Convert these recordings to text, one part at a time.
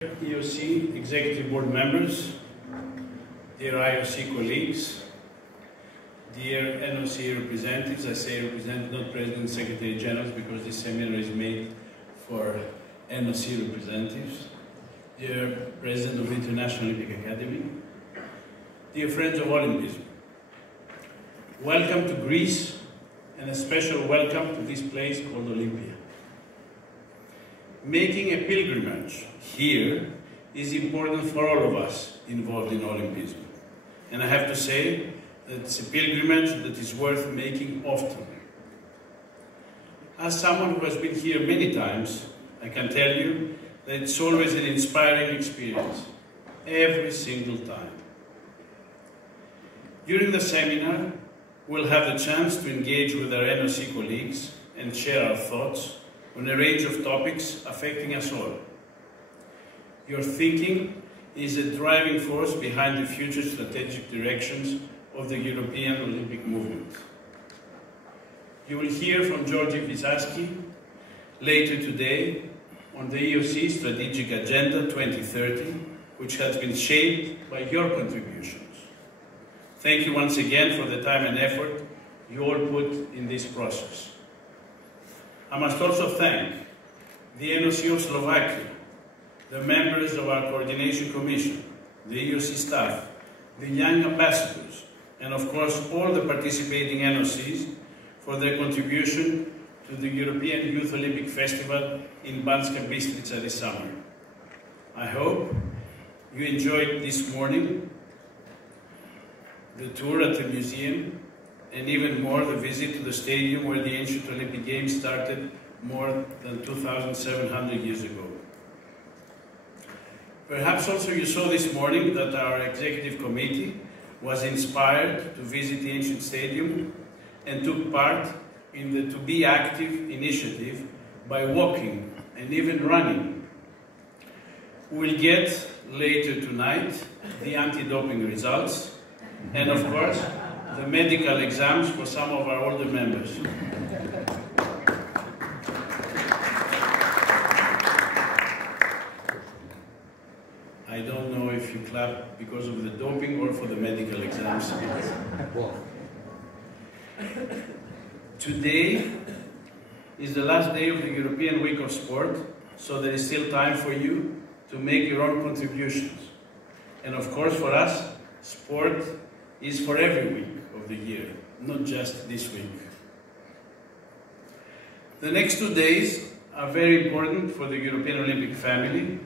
EOC Executive Board members, dear IOC colleagues, dear NOC representatives, I say representatives, not President and Secretary Generals, because this seminar is made for NOC representatives, dear President of the International Olympic Academy, dear friends of Olympism, welcome to Greece and a special welcome to this place called Olympia. Making a pilgrimage here is important for all of us involved in Olympism. And I have to say that it's a pilgrimage that is worth making often. As someone who has been here many times, I can tell you that it's always an inspiring experience, every single time. During the seminar, we'll have the chance to engage with our NOC colleagues and share our thoughts on a range of topics affecting us all. Your thinking is a driving force behind the future strategic directions of the European Olympic movement. You will hear from Georgi Visaski later today on the EOC Strategic Agenda 2030, which has been shaped by your contributions. Thank you once again for the time and effort you all put in this process. I must also thank the NOC of Slovakia, the members of our Coordination Commission, the EOC staff, the young ambassadors, and of course all the participating NOCs for their contribution to the European Youth Olympic Festival in Banska Bystrica this summer. I hope you enjoyed this morning the tour at the museum, and even more the visit to the stadium where the ancient Olympic Games started more than 2,700 years ago. Perhaps also you saw this morning that our executive committee was inspired to visit the ancient stadium and took part in the To Be Active initiative by walking and even running. We'll get later tonight the anti-doping results and of course the medical exams for some of our older members. I don't know if you clap because of the doping or for the medical exams. Today is the last day of the European Week of Sport, so there is still time for you to make your own contributions. And of course for us, sport is for every week of the year, not just this week. The next 2 days are very important for the European Olympic family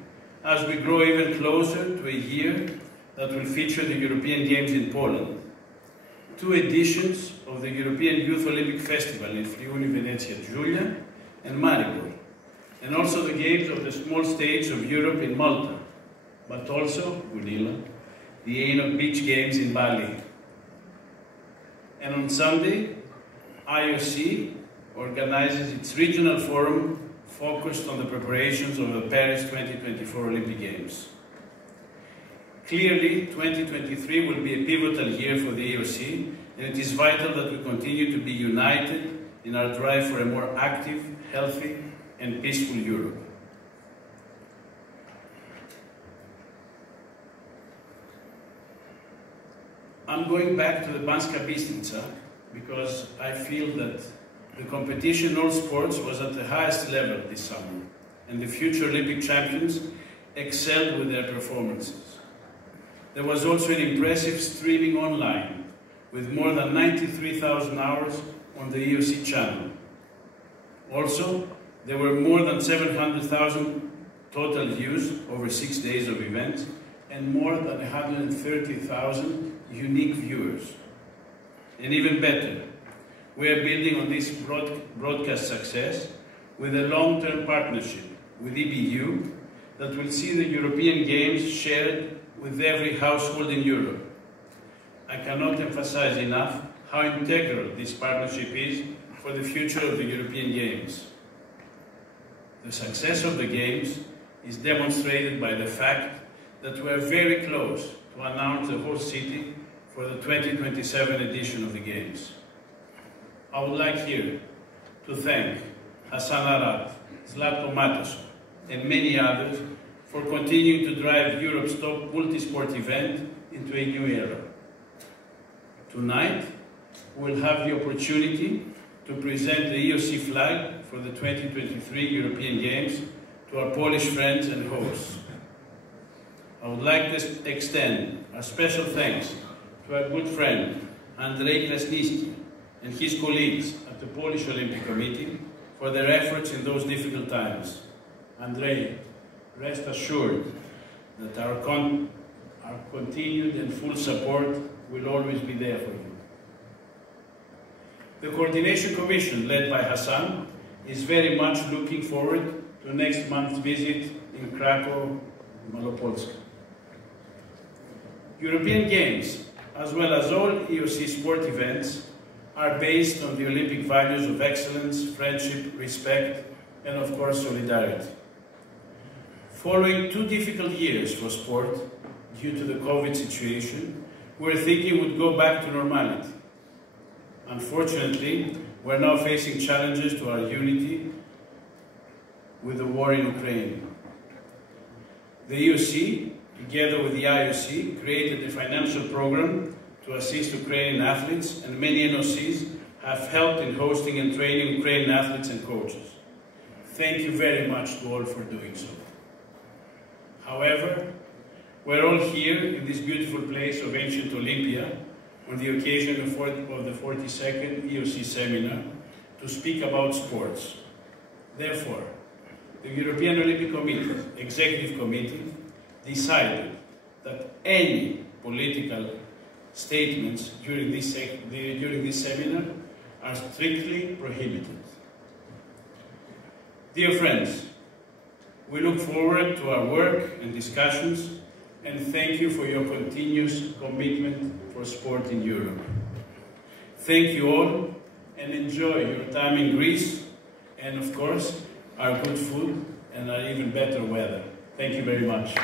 as we grow even closer to a year that will feature the European Games in Poland, 2 editions of the European Youth Olympic Festival in Friuli, Venezia, Giulia, and Maribor, and also the Games of the small stage of Europe in Malta, but also, Gunilla, the EOC Beach Games in Bali. And on Sunday, IOC organizes its regional forum focused on the preparations of the Paris 2024 Olympic Games. Clearly, 2023 will be a pivotal year for the EOC, and it is vital that we continue to be united in our drive for a more active, healthy, and peaceful Europe. I'm going back to the Banska Bystrica because I feel that the competition in all sports was at the highest level this summer, and the future Olympic champions excelled with their performances. There was also an impressive streaming online with more than 93,000 hours on the EOC channel. Also, there were more than 700,000 total views over 6 days of events and more than 130,000 unique viewers. And even better, we are building on this broadcast success with a long-term partnership with EBU that will see the European Games shared with every household in Europe. I cannot emphasize enough how integral this partnership is for the future of the European Games. The success of the Games is demonstrated by the fact that we are very close to announce the host city for the 2027 edition of the Games. I would like here to thank Hassan Arat, Zlatko Mateso, and many others for continuing to drive Europe's top multi-sport event into a new era. Tonight, we'll have the opportunity to present the EOC flag for the 2023 European Games to our Polish friends and hosts. I would like to extend a special thanks to our good friend Andrzej Krasniqi and his colleagues at the Polish Olympic Committee for their efforts in those difficult times. Andrzej, rest assured that our continued and full support will always be there for you. The Coordination Commission, led by Hassan, is very much looking forward to next month's visit in Krakow, Malopolska. European Games, as well as all EOC sport events, are based on the Olympic values of excellence, friendship, respect, and of course solidarity. Following 2 difficult years for sport due to the COVID situation, we're thinking we'd go back to normality. Unfortunately, we're now facing challenges to our unity with the war in Ukraine. The EOC, together with the IOC, created a financial program to assist Ukrainian athletes, and many NOCs have helped in hosting and training Ukrainian athletes and coaches. Thank you very much to all for doing so. However, we're all here in this beautiful place of ancient Olympia on the occasion of the 42nd EOC Seminar to speak about sports. Therefore, the European Olympic Committee, Executive Committee, decided that any political statements during this seminar are strictly prohibited. Dear friends, we look forward to our work and discussions, and thank you for your continuous commitment for sport in Europe. Thank you all, and enjoy your time in Greece, and of course, our good food and our even better weather. Thank you very much.